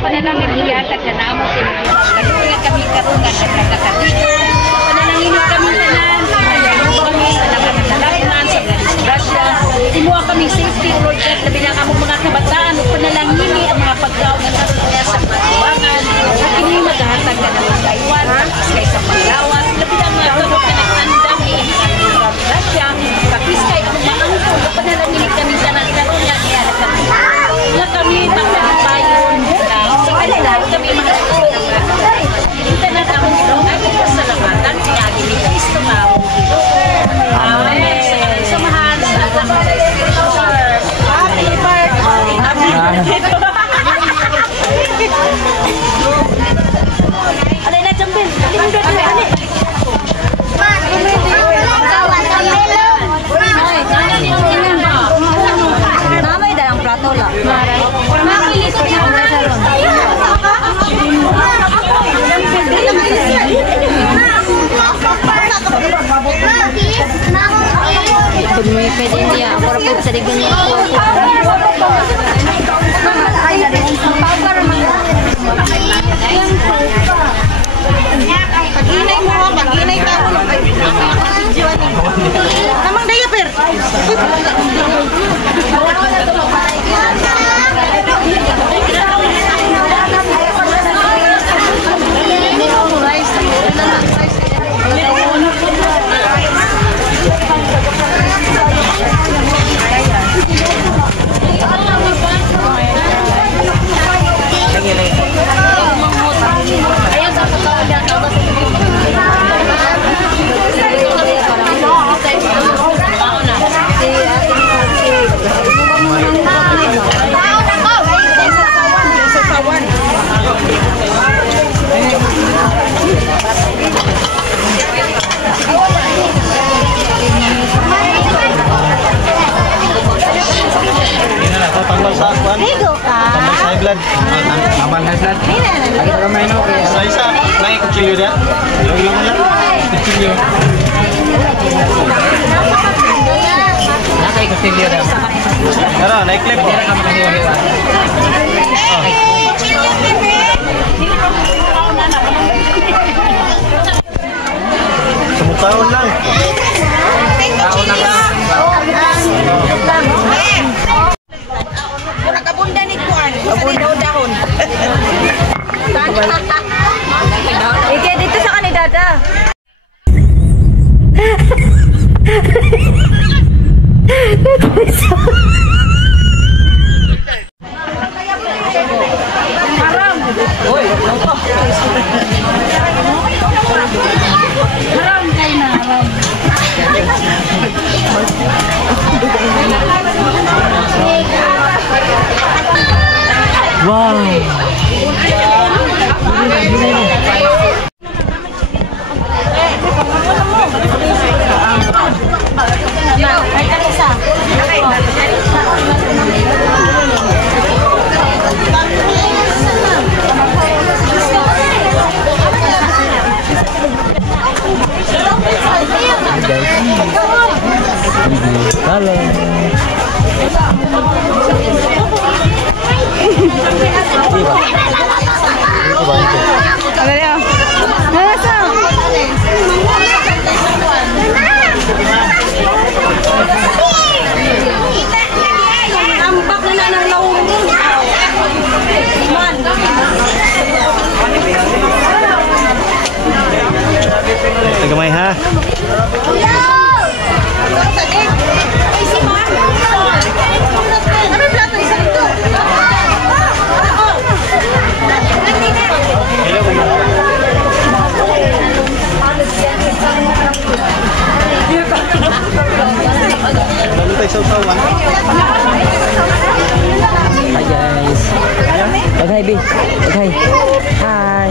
panalangin iyatag na namo sa mga kaluya kami karungan sa kakakatigo. Panalangin kami tanan, panalangin kami sa nakakalalanan sa disgrasya. Imuha kami safety, Lord God, labi na kamo mga kabataan o panalangin ang mga pagkaw na nasa sa mga tuwangan. At hindi maghahatag na ng Taiwan, kapiskay sa Panglawas, labi na mga tulog na nag-andang ang disgrasya, kapiskay ang mga angkol na panalangin kami tanan karungan niya na kami. Na kami magkakapayon sa kanila, kami mahal na kita na tamang ilong at pasalamatan pinagi ni Kristo maamong Ginoo. Amen. Sa kanilang samahan sa anak ng Espiritu Santo. Happy birthday. Alay na jambin. Alay na jambin. Namay dalang plato lang. Pag may pwede niya, ako rapod sa ligan niya ako. Pag-inay mo, pag-inay ka ako. Namang diaper. Tambal sa akuan. Tambal sa high blood. Tambal high blood. Lagi ka may no. Sa isa, may kutsilyo dia. Ilang mo na? Kutsilyo. Nakay kutsilyo dia. Pero, na-clip ko. Sumutaon lang. Taon lang lang. Nakabunda ni Kuan. Kabunda dahon. Ike dito sa kanidada. Haram. Oy, haram kay na haram. Wow. Halo. Nampak na ng lawong. Tagamay ha. Hi guys. Hi B. Hi. Hi.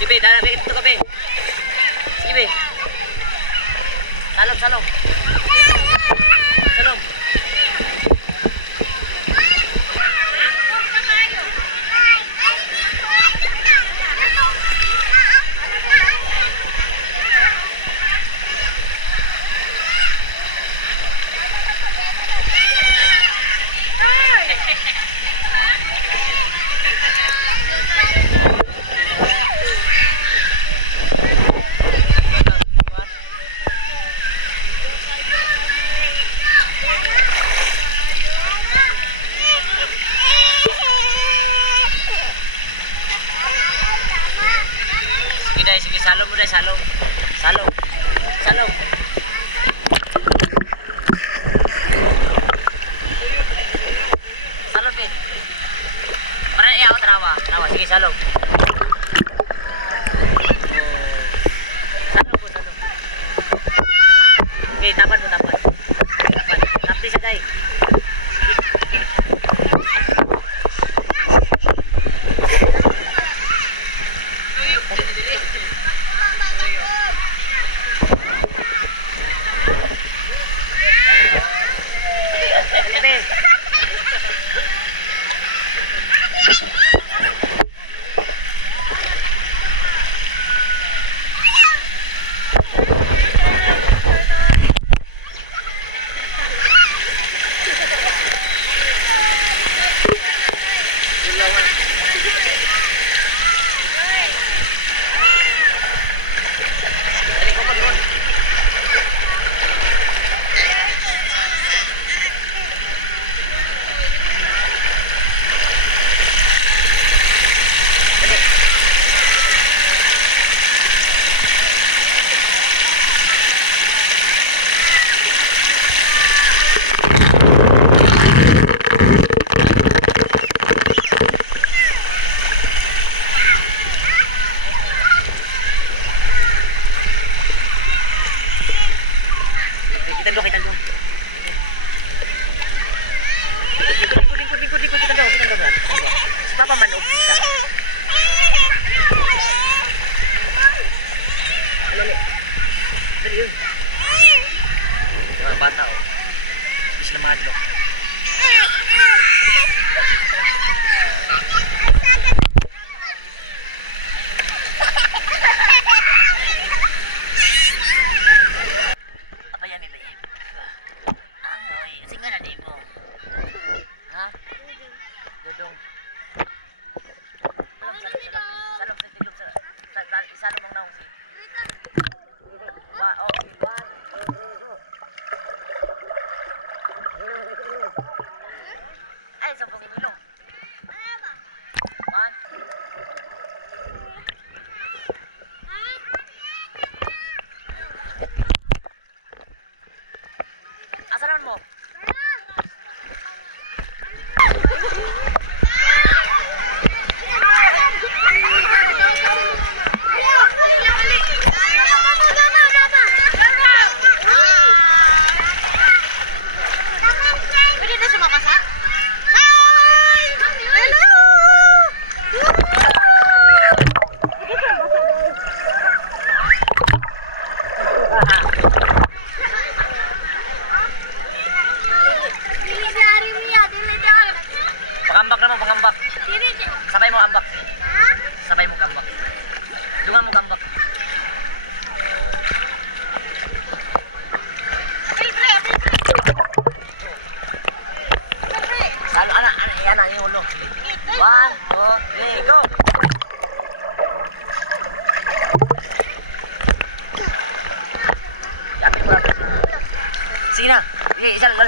Sige, dala rin ito kape. Sige, salong, salong. Salong. Sige, salong mo dahil, salong. Salong. Salong. Salong, Pin. Parang iya ako, tarawa. Tarawa, sige, salong. Salong po, salong. Okay, tapat mo, tapat. Tapat. Tapdi siya, guys. Bata oh. Bis na madlo. Apa yan ito yan? Ay, singa na din mo. Ha? Dudong. Salong sa tiglog sa salong mong naong si. Wa, oh, wa. Ay, sa pong ilong. Man. Asa naman mo? Pangambak naman, pangambak. Sabay mo ambak. Sabay mo ambak. Dungan mo ambak. Salo, anak, yan ang yung ulo. 1, 2, 3, go! Yapin mo natin. Sige na. Sige, salong.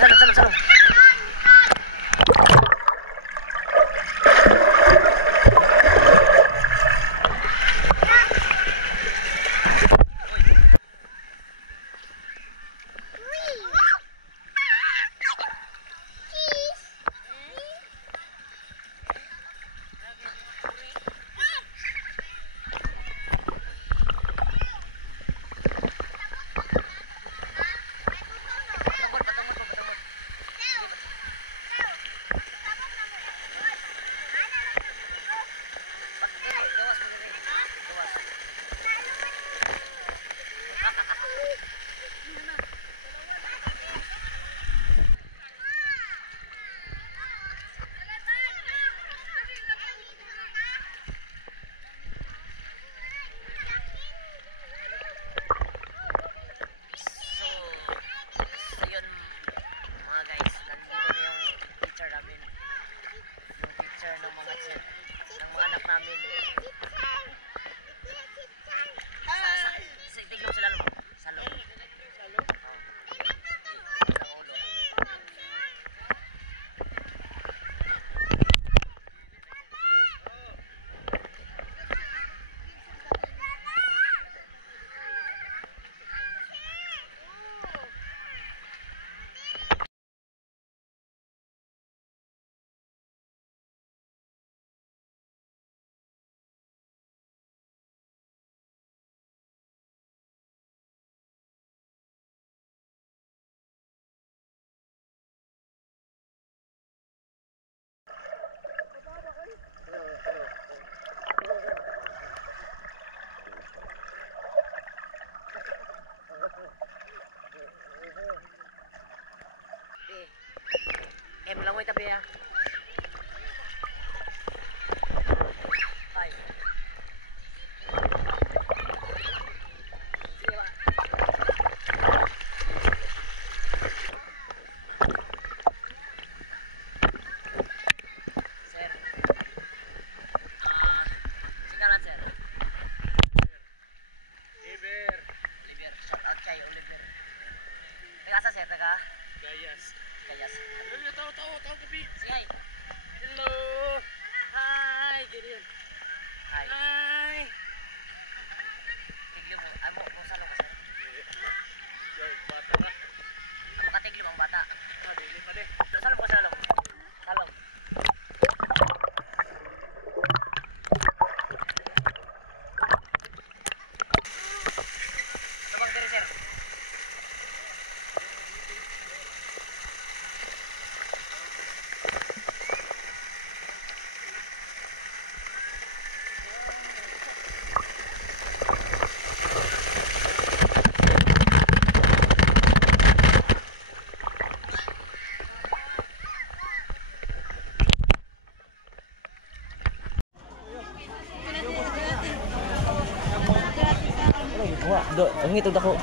Wa, do, ang ito dako.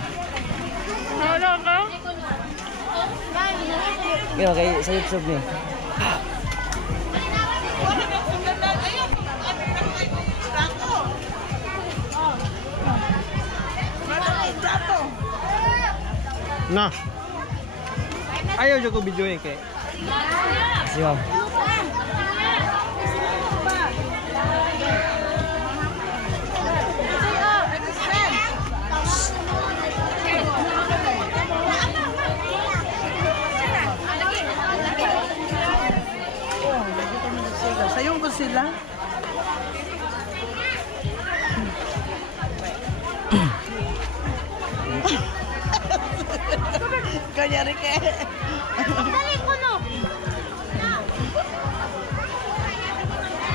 Ano ka? Kaya kay sa YouTube ni. Na. Ayaw dyan ko video kay. Sige ma'am. Sayong ko sila. Kanyari ke. Dali ko no.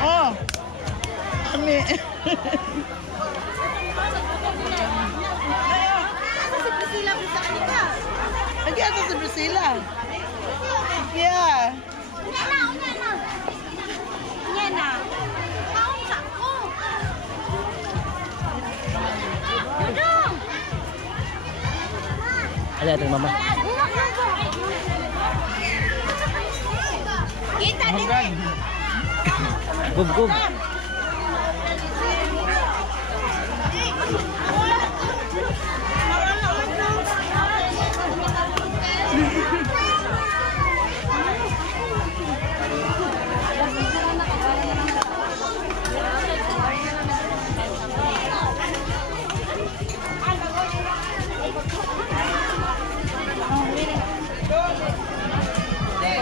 Oh. Kami. Lagi ato sa Priscilla. Yeah. Ada ito mama. Kita din. Gub gub.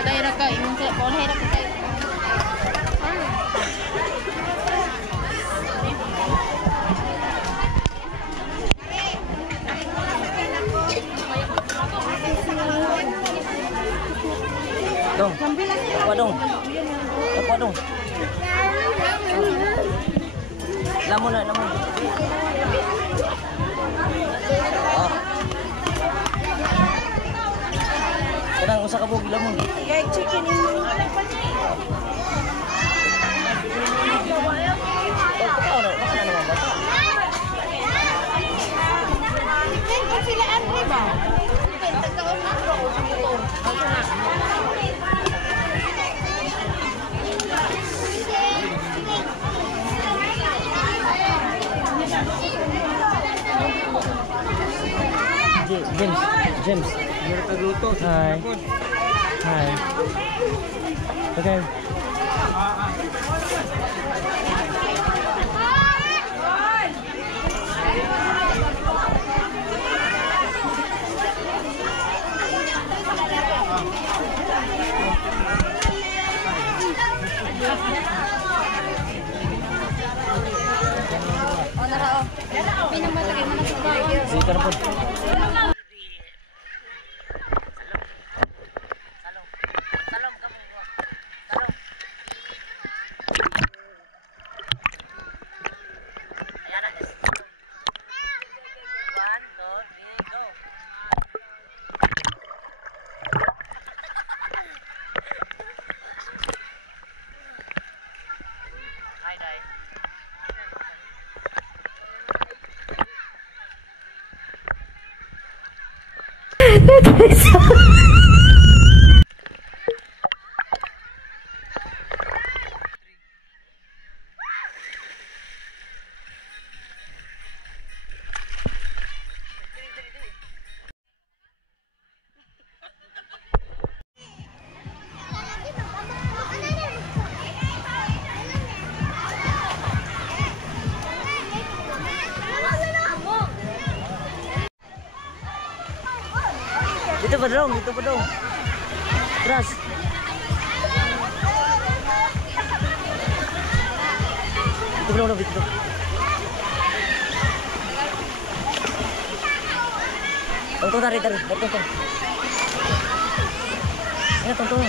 Daerah ka, yung pohon daerah ka. Dong. Apa dong? Apa dong? Lamon na, lamon. Oh. Kadang usa ka bugi lamon. Kaya chicken in. Oh, na naman ba? Sila Andre ba? Tagtaon na bro. James. Meron tagluto. Hi. Hi. Okay. Pinamatagay mo na sa bayo. Sige ka na po. Salong kamu. Salong. Ayan na. 1, 2, 3, go. Hi, Dai. Dito pa dong, dito pa dong. Teras. Dito pa dong, dito. Tunggu tarik. Tunggu. Ya, tunggu.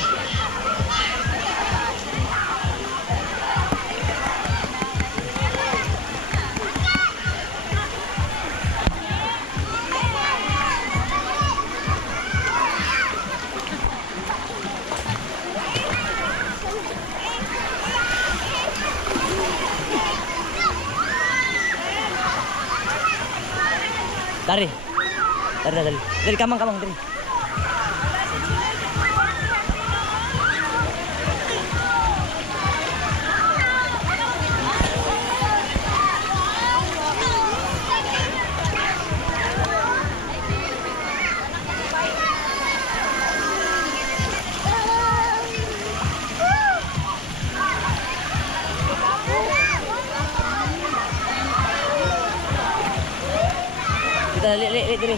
Dari. Dari kamang dari. Kita lihat diri.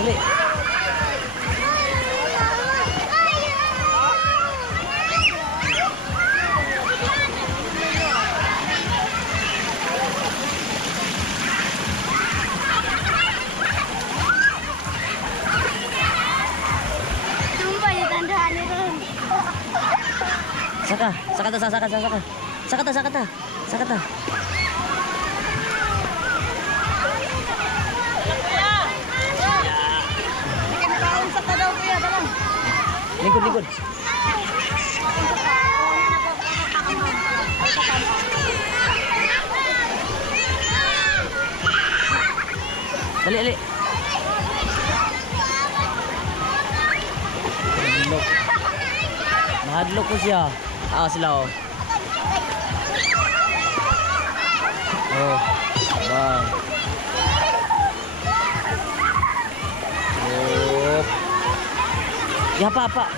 Balik. Sumpah ya tanda ini Ron. Sakata. Bikin kain sa daw kuya, dalang. Lingkod. Dali. Mahadlok ko siya. Sila oh. Oh, bang. Oh. Ya apa? Patay.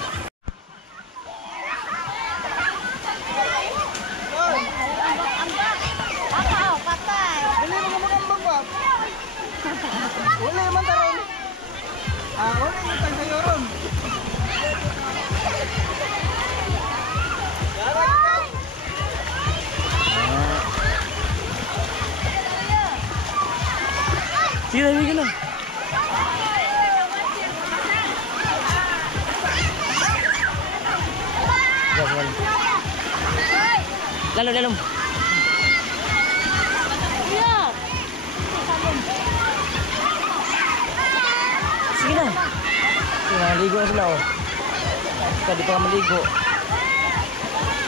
Dali mo magambang ba? Uli man taron. Uli mo tayo sa'yo ron. Sige na. Lalu. Iya. Sige na. Maligo na sila oh. Pwede pa maligo.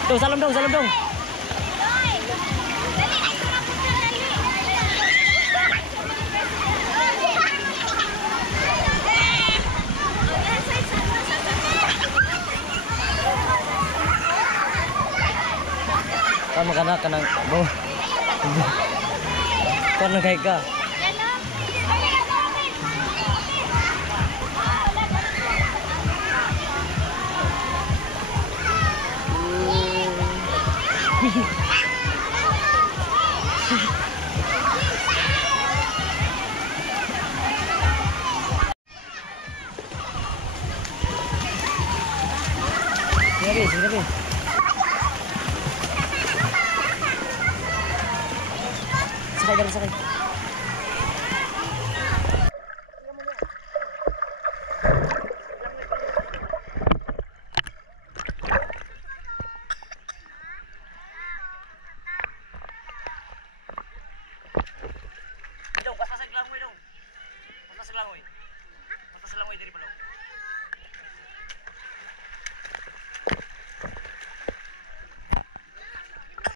Tuh, salam dong. Kamu kanang bawah. Karena kayak ka. Sini. Sakay. Dong, pas pasang langoy dong. Pas pasang langoy dari belum.